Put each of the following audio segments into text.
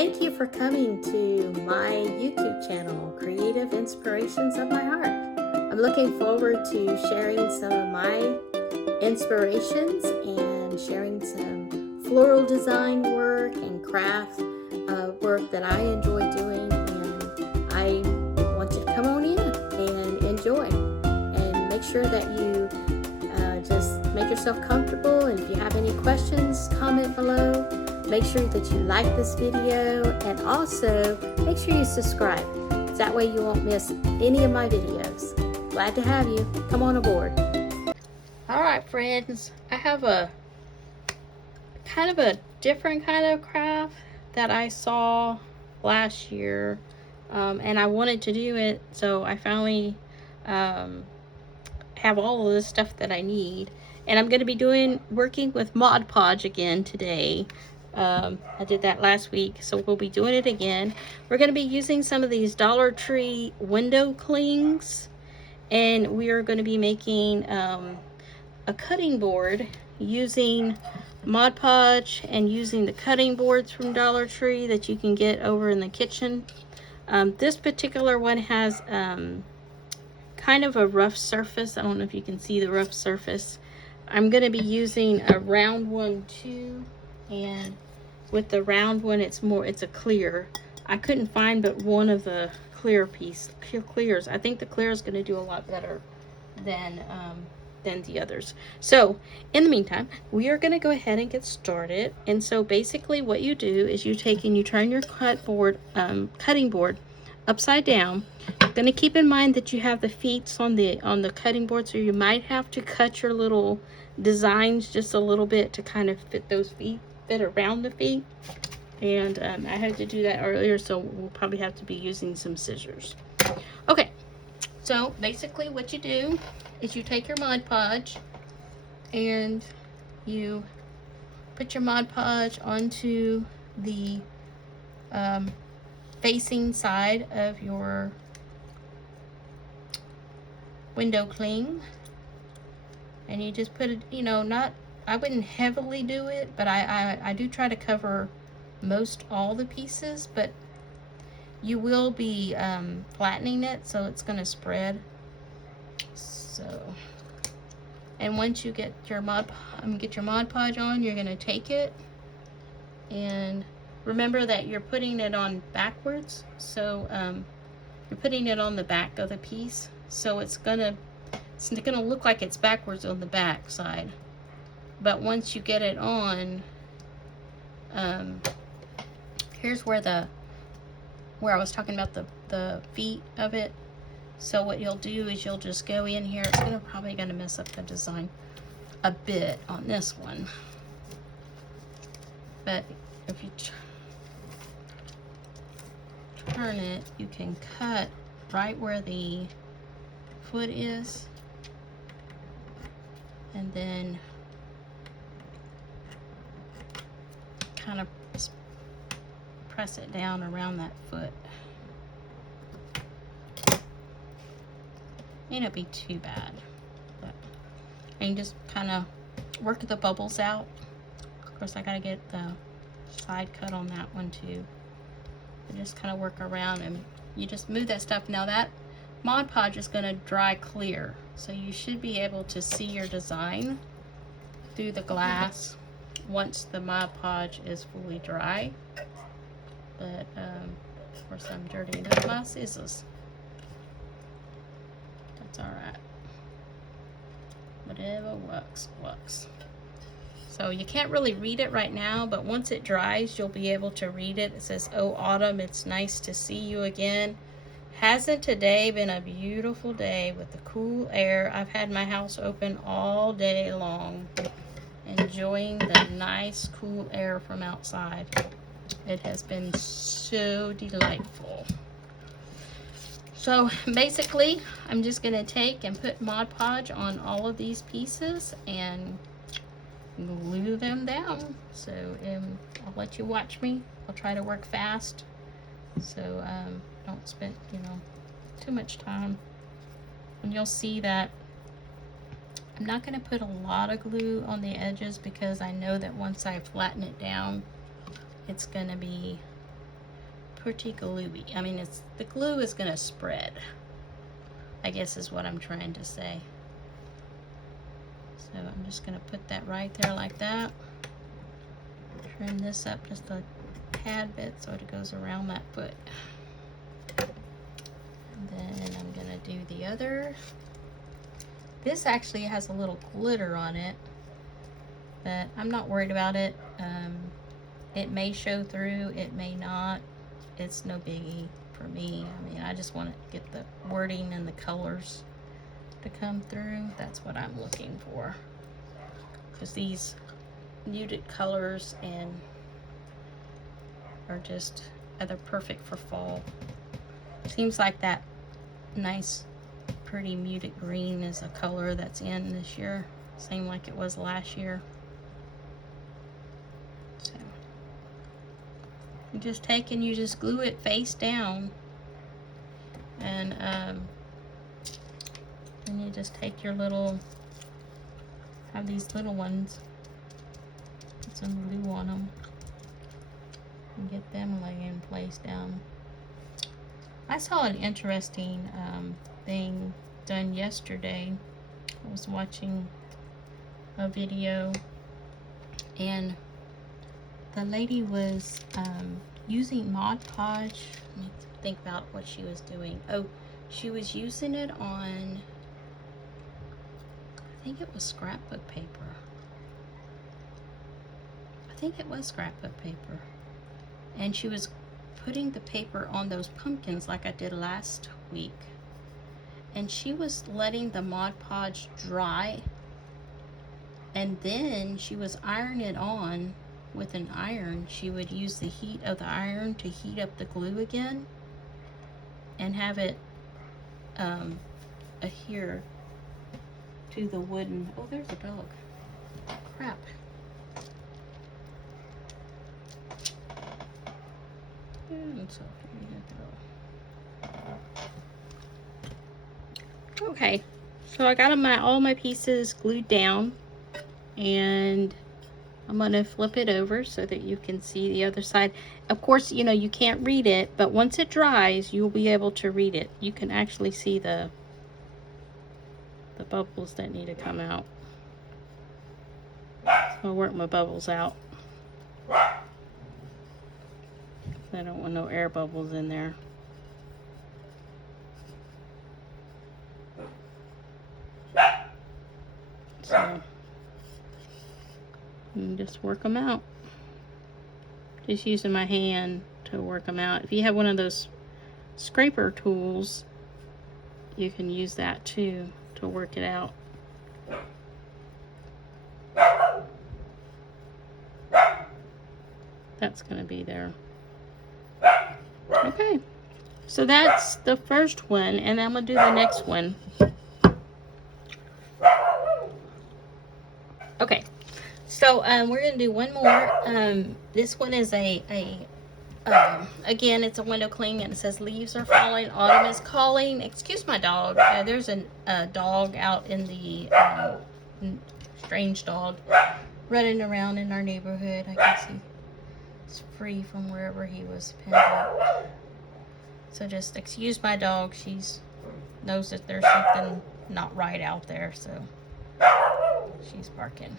Thank you for coming to my YouTube channel, Creative Inspirations of My Heart. I'm looking forward to sharing some of my inspirations and sharing some floral design work and craft work that I enjoy doing, and I want you to come on in and enjoy and make sure that you just make yourself comfortable. And if you have any questions, comment below. Make sure that you like this video, and also make sure you subscribe. That way you won't miss any of my videos. Glad to have you. Come on aboard. Alright friends, I have a kind of a different kind of craft that I saw last year, and I wanted to do it, so I finally have all of the stuff that I need. And I'm going to be working with Mod Podge again today. I did that last week, so we'll be doing it again. We're going to be using some of these Dollar Tree window clings, and we are going to be making a cutting board using Mod Podge and using the cutting boards from Dollar Tree that you can get over in the kitchen. This particular one has kind of a rough surface. I don't know if you can see the rough surface. I'm going to be using a round one too, and with the round one it's a clear. I couldn't find but one of the clears. I think the clear is going to do a lot better than the others. So in the meantime, we are going to go ahead and get started. And so basically what you do is you take and you turn your cutting board upside down. You're going to keep in mind that you have the feet on the cutting board, so you might have to cut your little designs just a little bit to kind of fit around the feet. And I had to do that earlier, so we'll probably have to be using some scissors. Okay, so basically what you do is you take your Mod Podge and you put your Mod Podge onto the facing side of your window cling, and you just put it, I wouldn't heavily do it, but I do try to cover most all the pieces, but you will be flattening it, so it's going to spread. So, and once you get your Mod Podge on, you're going to take it, and remember that you're putting it on backwards, so you're putting it on the back of the piece, so it's gonna look like it's backwards on the back side. But once you get it on, here's where I was talking about the feet of it. So what you'll do is you'll just go in here. It's probably gonna mess up the design a bit on this one, but if you turn it, you can cut right where the foot is, and then kind of press it down around that foot. May not be too bad, but and just kind of work the bubbles out. Of course, I gotta get the side cut on that one too. And just kind of work around, and you just move that stuff. Now that Mod Podge is going to dry clear, so you should be able to see your design through the glass once the Mod Podge is fully dry. But of course I'm dirtying up my scissors. That's alright. Whatever works. So you can't really read it right now, but once it dries, you'll be able to read it. It says, "Oh, Autumn, it's nice to see you again. Hasn't today been a beautiful day with the cool air? I've had my house open all day long, enjoying the nice cool air from outside. It has been so delightful." So basically, I'm just going to take and put Mod Podge on all of these pieces and glue them down. So I'll let you watch me. I'll try to work fast, so don't spend too much time. And you'll see that I'm not going to put a lot of glue on the edges, because I know that once I flatten it down, it's going to be pretty gluey. I mean, the glue is gonna spread, I guess is what I'm trying to say. So I'm just gonna put that right there like that. Trim this up just a tad bit so it goes around that foot. And then I'm gonna do the other. This actually has a little glitter on it, but I'm not worried about it. It may show through, it may not. It's no biggie for me. I mean, I just want to get the wording and the colors to come through. That's what I'm looking for. Because these muted colors and are just, they're perfect for fall. Seems like that nice, pretty muted green is a color that's in this year. Same like it was last year. So you just take and you just glue it face down, and then you just take your little, have these little ones, put some glue on them, and get them laying place down. I saw an interesting thing done yesterday. I was watching a video, and the lady was using Mod Podge. Let me think about what she was doing. Oh, she was using it on, I think it was scrapbook paper. I think it was scrapbook paper. And she was putting the paper on those pumpkins like I did last week. And she was letting the Mod Podge dry. And then she was ironing it on with an iron. She would use the heat of the iron to heat up the glue again and have it adhere to the wooden. Oh, there's a dog. Crap. And so here you go. Okay, so I got all my pieces glued down, and I'm going to flip it over so that you can see the other side. Of course, you know, you can't read it, but once it dries, you'll be able to read it. You can actually see the bubbles that need to come out. So I'll work my bubbles out. I don't want no air bubbles in there. So and just work them out. Just using my hand to work them out. If you have one of those scraper tools, you can use that too to work it out. That's going to be there. Okay, so that's the first one, and I'm going to do the next one. Okay, so we're going to do one more. This one is again, it's a window cling, and it says leaves are falling, autumn is calling. Excuse my dog. There's a dog out in the strange dog running around in our neighborhood. I can see it's free from wherever he was pinned up. So just excuse my dog. She's knows that there's something not right out there, so she's barking.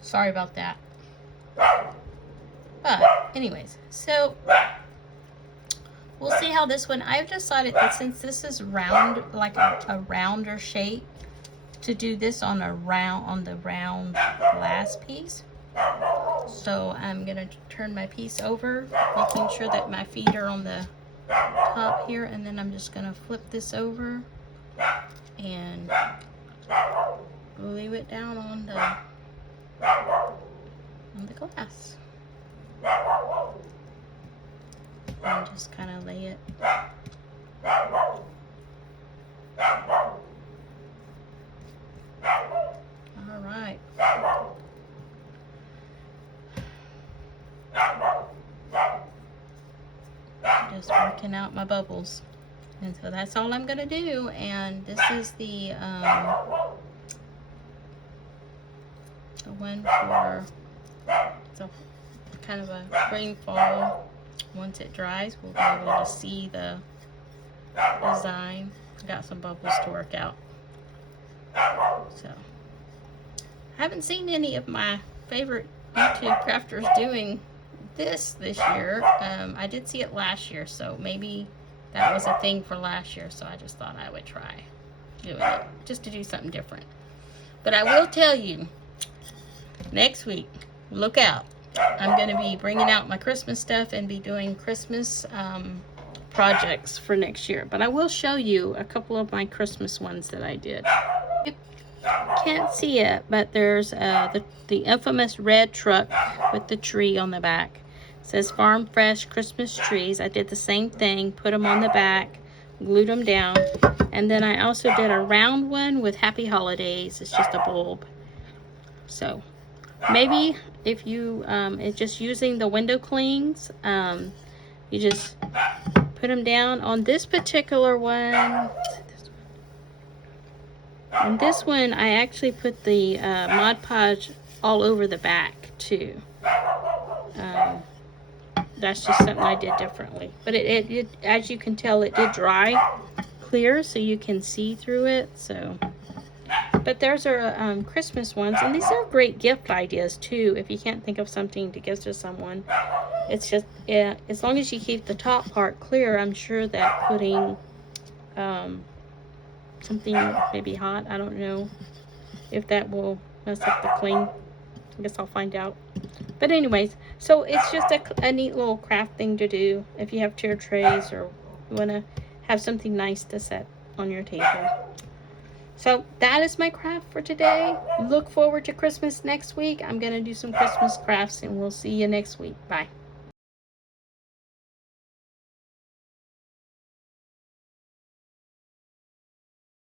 Sorry about that. But anyways, so we'll see how this one. I've decided that since this is round, like a rounder shape, to do this on the round glass piece. So I'm gonna turn my piece over, making sure that my feet are on the top here, and then I'm just gonna flip this over and glue it down on the glass. And just kind of lay it. All right. Just working out my bubbles. And so that's all I'm going to do. And this is the one for, so kind of a spring fall. Once it dries, we'll be able to see the design. Got some bubbles to work out. So, I haven't seen any of my favorite YouTube crafters doing this year. I did see it last year, so maybe that was a thing for last year, so I just thought I would try doing it, just to do something different. But I will tell you, next week, look out. I'm going to be bringing out my Christmas stuff and be doing Christmas projects for next year. But I will show you a couple of my Christmas ones that I did. You can't see it, but there's the infamous red truck with the tree on the back. It says Farm Fresh Christmas Trees. I did the same thing, put them on the back, glued them down. And then I also did a round one with Happy Holidays. It's just a bulb. So maybe if you it's just using the window clings, you just put them down on this particular one. On this one, I actually put the Mod Podge all over the back too. That's just something I did differently. But it as you can tell, it did dry clear, so you can see through it. So, but there's our Christmas ones, and these are great gift ideas too. If you can't think of something to give to someone, it's just, yeah, as long as you keep the top part clear, I'm sure that putting something maybe hot, I don't know if that will mess up the cling. I guess I'll find out. But anyways, so it's just a neat little craft thing to do if you have tier trays or you want to have something nice to set on your table. So that is my craft for today. Look forward to Christmas next week. I'm going to do some Christmas crafts, and we'll see you next week. Bye.